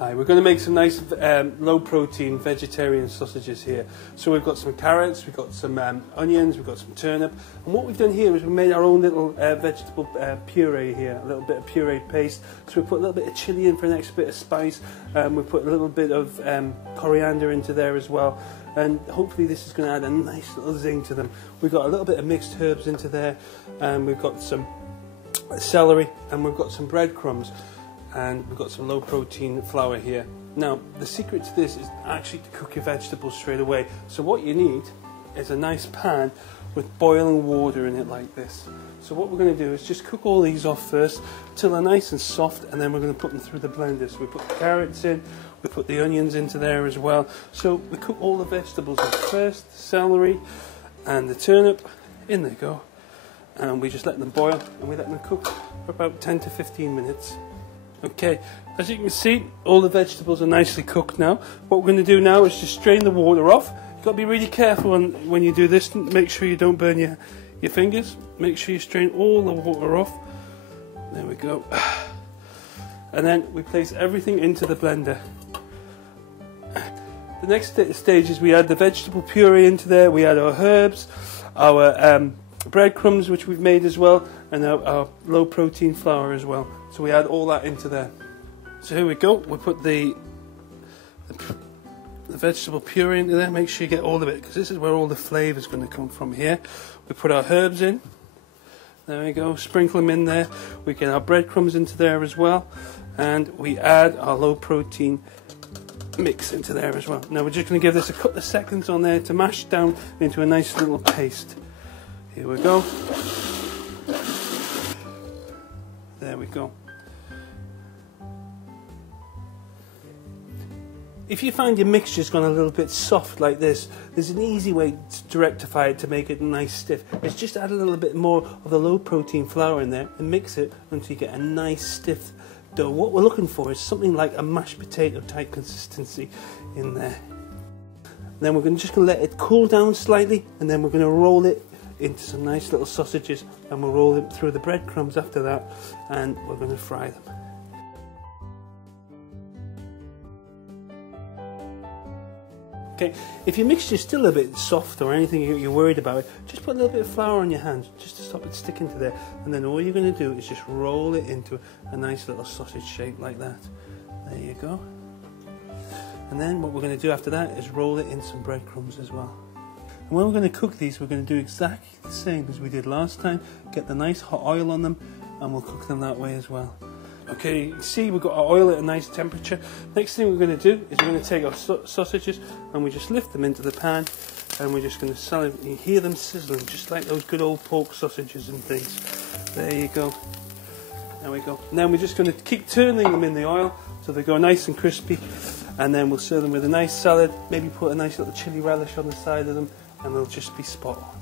Hi, we're going to make some nice low protein vegetarian sausages here. So we've got some carrots, we've got some onions, we've got some turnip, and what we've done here is we made our own little vegetable puree here, a little bit of pureed paste. So we put a little bit of chilli in for an extra bit of spice, we put a little bit of coriander into there as well, and hopefully this is going to add a nice little zing to them. We've got a little bit of mixed herbs into there, and we've got some celery, and we've got some breadcrumbs. And we've got some low protein flour here. Now the secret to this is actually to cook your vegetables straight away. So what you need is a nice pan with boiling water in it like this. So what we're going to do is just cook all these off first till they're nice and soft, and then we're going to put them through the blender. So we put the carrots in, we put the onions into there as well. So we cook all the vegetables in first, the celery and the turnip, in they go, and we just let them boil and we let them cook for about 10 to 15 minutes. Okay, as you can see, all the vegetables are nicely cooked now. What we're going to do now is just strain the water off. You've got to be really careful when you do this. Make sure you don't burn your fingers. Make sure you strain all the water off. There we go. And then we place everything into the blender. The next stage is we add the vegetable puree into there. We add our herbs, our breadcrumbs, which we've made as well, and our low protein flour as well. So we add all that into there. So here we go. We put the vegetable puree into there. Make sure you get all of it, because this is where all the flavour is going to come from here. We put our herbs in. There we go. Sprinkle them in there. We get our breadcrumbs into there as well. And we add our low protein mix into there as well. Now we're just going to give this a couple of seconds on there to mash down into a nice little paste. Here we go. There we go. If you find your mixture's gone a little bit soft like this, there's an easy way to rectify it to make it nice stiff. It's just add a little bit more of the low protein flour in there and mix it until you get a nice stiff dough. What we're looking for is something like a mashed potato type consistency in there. Then we're just going to let it cool down slightly, and then we're going to roll it into some nice little sausages, and we'll roll them through the breadcrumbs after that, and we're going to fry them. Okay, if your mixture is still a bit soft or anything you're worried about it, just put a little bit of flour on your hands just to stop it sticking to there, and then all you're going to do is just roll it into a nice little sausage shape like that. There you go. And then what we're going to do after that is roll it in some breadcrumbs as well. And when we're going to cook these, we're going to do exactly the same as we did last time. Get the nice hot oil on them, and we'll cook them that way as well. Okay, you can see we've got our oil at a nice temperature. Next thing we're going to do is we're going to take our sausages and we just lift them into the pan, and we're just going to salivate. You hear them sizzling just like those good old pork sausages and things. There you go. There we go. Now we're just going to keep turning them in the oil so they go nice and crispy, and then we'll serve them with a nice salad. Maybe put a nice little chili relish on the side of them, and they'll just be spot on.